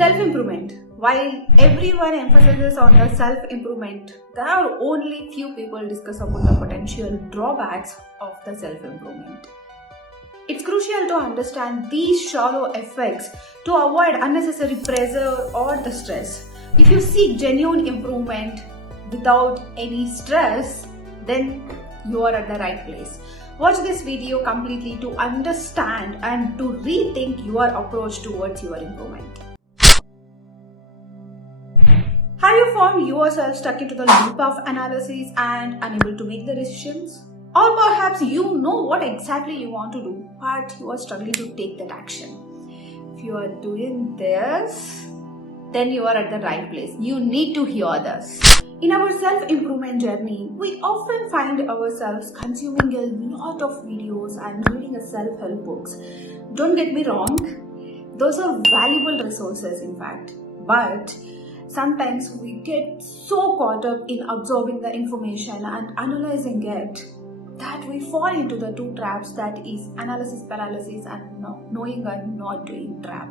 Self-improvement. While everyone emphasizes on the self-improvement, there are only few people discuss about the potential drawbacks of the self-improvement. It's crucial to understand these shallow effects to avoid unnecessary pressure or the stress. If you seek genuine improvement without any stress, then you are at the right place. Watch this video completely to understand and to rethink your approach towards your improvement. Have you found yourself stuck into the loop of analysis and unable to make the decisions? Or perhaps you know what exactly you want to do, but you are struggling to take that action. If you are doing this, then you are at the right place. You need to hear this. In our self-improvement journey, we often find ourselves consuming a lot of videos and reading self-help books. Don't get me wrong, those are valuable resources in fact, but sometimes we get so caught up in absorbing the information and analyzing it that we fall into the two traps, that is analysis paralysis and knowing and not doing trap.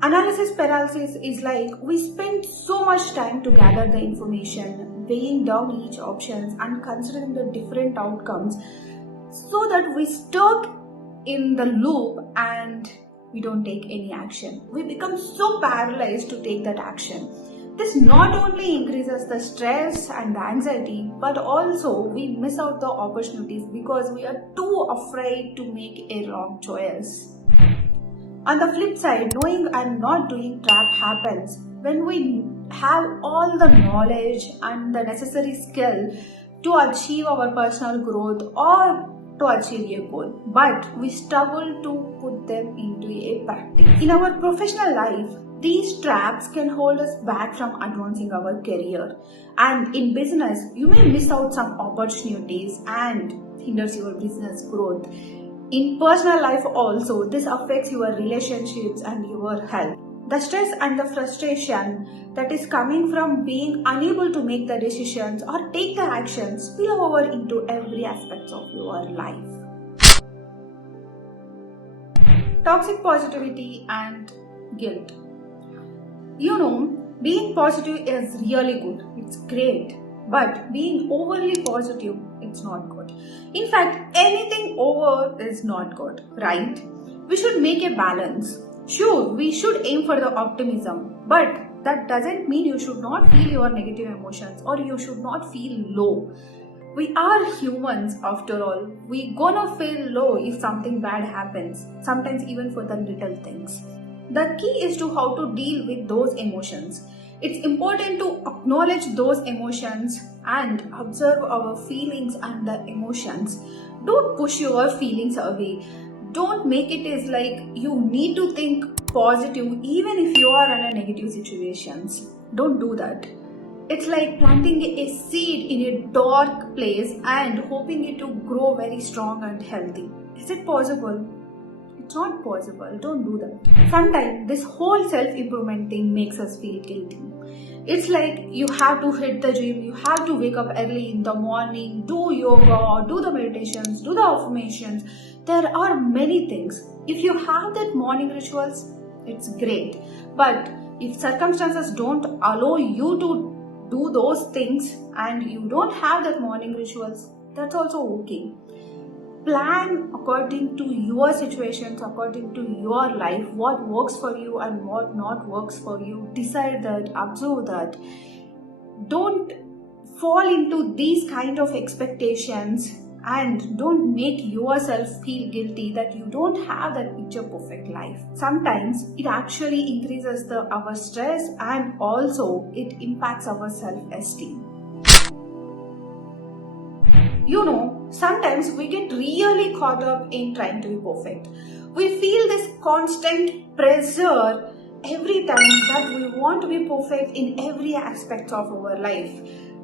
Analysis paralysis is like we spend so much time to gather the information, weighing down each options and considering the different outcomes so that we stuck in the loop and we don't take any action. We become so paralyzed to take that action. This not only increases the stress and the anxiety, but also we miss out the opportunities because we are too afraid to make a wrong choice. On the flip side, knowing and not doing trap happens when we have all the knowledge and the necessary skill to achieve our personal growth or to achieve a goal, but we struggle to put them into a practice. In our professional life, these traps can hold us back from advancing our career, and in business, you may miss out some opportunities and hinders your business growth. In personal life also, this affects your relationships and your health. The stress and the frustration that is coming from being unable to make the decisions or take the actions spill over into every aspect of your life. Toxic positivity and guilt. Being positive is really good. It's great. But being overly positive, it's not good. In fact, anything over is not good, right? We should make a balance. Sure, we should aim for the optimism, but that doesn't mean you should not feel your negative emotions or you should not feel low. We are humans after all. We gonna feel low if something bad happens, sometimes even for the little things. The key is to how to deal with those emotions. It's important to acknowledge those emotions and observe our feelings and the emotions. Don't push your feelings away. Don't make it as like you need to think positive even if you are in a negative situations. Don't do that. It's like planting a seed in a dark place and hoping it to grow very strong and healthy. Is it possible? It's not possible. Don't do that. Sometimes this whole self-improvement thing makes us feel guilty. It's like you have to hit the gym, you have to wake up early in the morning, do yoga, do the meditations, do the affirmations. There are many things. If you have that morning rituals, it's great. But if circumstances don't allow you to do those things and you don't have that morning rituals, that's also okay. Plan according to your situations, according to your life, what works for you and what not works for you. Decide that, observe that. Don't fall into these kind of expectations and don't make yourself feel guilty that you don't have that picture perfect life. Sometimes it actually increases our stress and also it impacts our self-esteem. Sometimes we get really caught up in trying to be perfect. We feel this constant pressure every time that we want to be perfect in every aspect of our life.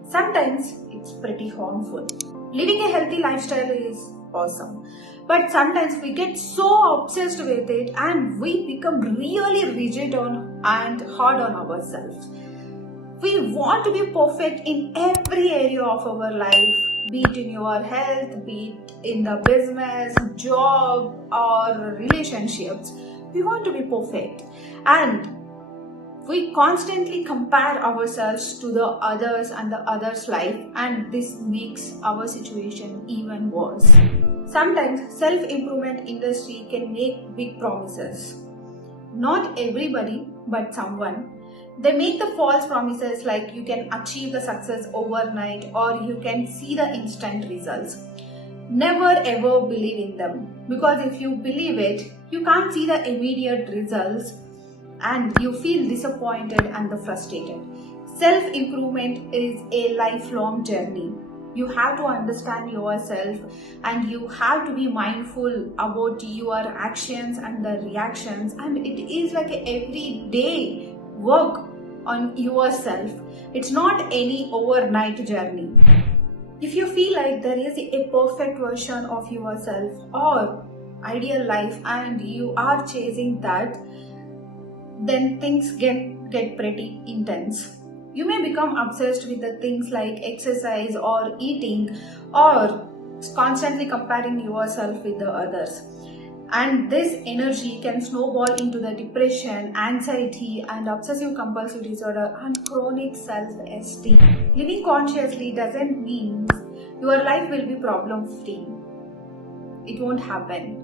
Sometimes it's pretty harmful. Living a healthy lifestyle is awesome, but sometimes we get so obsessed with it and we become really rigid and hard on ourselves. We want to be perfect in every area of our life, be it in your health, be it in the business, job or relationships. We want to be perfect, and We constantly compare ourselves to the others and the others' life, and this makes our situation even worse. Sometimes self-improvement industry can make big promises. Not everybody, but someone. They make the false promises like you can achieve the success overnight or you can see the instant results. Never ever believe in them, because if you believe it, you can't see the immediate results and you feel disappointed and frustrated. Self-improvement is a lifelong journey. You have to understand yourself and you have to be mindful about your actions and the reactions, and it is like an everyday work on yourself. It's not any overnight journey. If you feel like there is a perfect version of yourself or ideal life and you are chasing that, then things get pretty intense. You may become obsessed with the things like exercise or eating or constantly comparing yourself with the others. And this energy can snowball into the depression, anxiety and obsessive compulsive disorder and chronic self-esteem. Living consciously doesn't mean your life will be problem-free. It won't happen.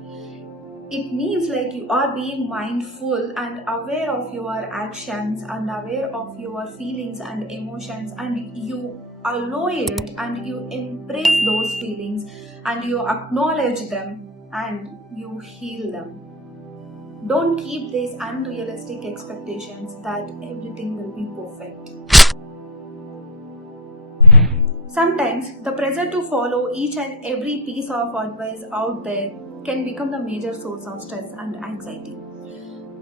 It means like you are being mindful and aware of your actions and aware of your feelings and emotions, and you allow it and you embrace those feelings and you acknowledge them and you heal them. Don't keep these unrealistic expectations that everything will be perfect. Sometimes the pressure to follow each and every piece of advice out there can become the major source of stress and anxiety.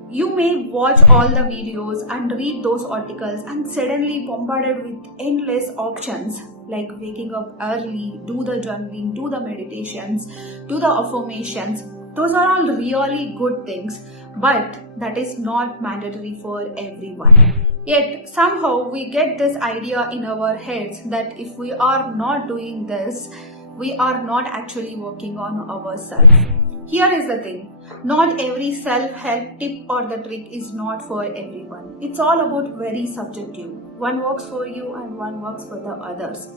You may watch all the videos and read those articles and suddenly bombarded with endless options like waking up early, do the journaling, do the meditations, do the affirmations. Those are all really good things, but that is not mandatory for everyone. Yet somehow we get this idea in our heads that if we are not doing this, we are not actually working on ourselves. Here is the thing, not every self-help tip or the trick is not for everyone. It's all about very subjective. One works for you and one works for the others.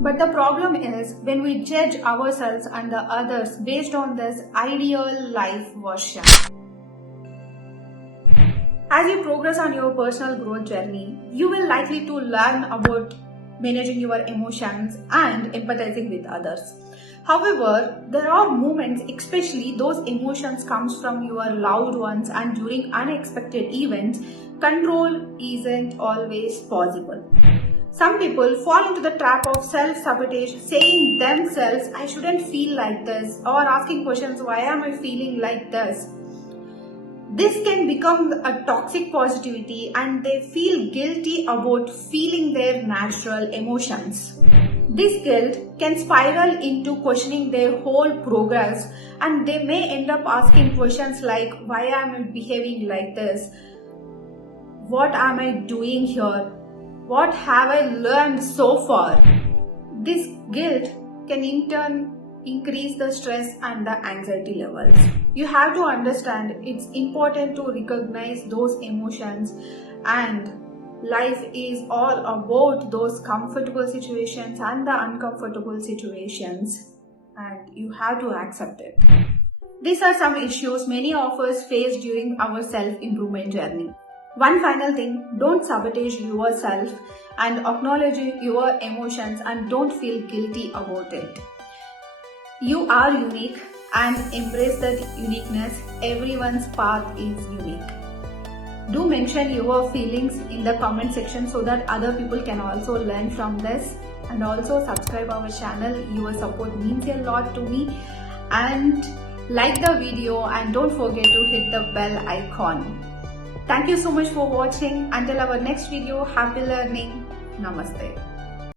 But the problem is when we judge ourselves and the others based on this ideal life version. As you progress on your personal growth journey, you will likely to learn about managing your emotions and empathizing with others. However, there are moments, especially those emotions comes from your loved ones and during unexpected events, control isn't always possible. Some people fall into the trap of self-sabotage, saying themselves, I shouldn't feel like this, or asking questions, why am I feeling like this? This can become a toxic positivity and they feel guilty about feeling their natural emotions. This guilt can spiral into questioning their whole progress, and they may end up asking questions like, why am I behaving like this? What am I doing here? What have I learned so far? This guilt can in turn increase the stress and the anxiety levels. You have to understand it's important to recognize those emotions, and life is all about those comfortable situations and the uncomfortable situations, and you have to accept it. These are some issues many of us face during our self-improvement journey. One final thing, don't sabotage yourself and acknowledge your emotions and don't feel guilty about it. You are unique and embrace that uniqueness. Everyone's path is unique. Do mention your feelings in the comment section so that other people can also learn from this, and also subscribe our channel. Your support means a lot to me, and like the video and don't forget to hit the bell icon. Thank you so much for watching. Until our next video, happy learning. Namaste.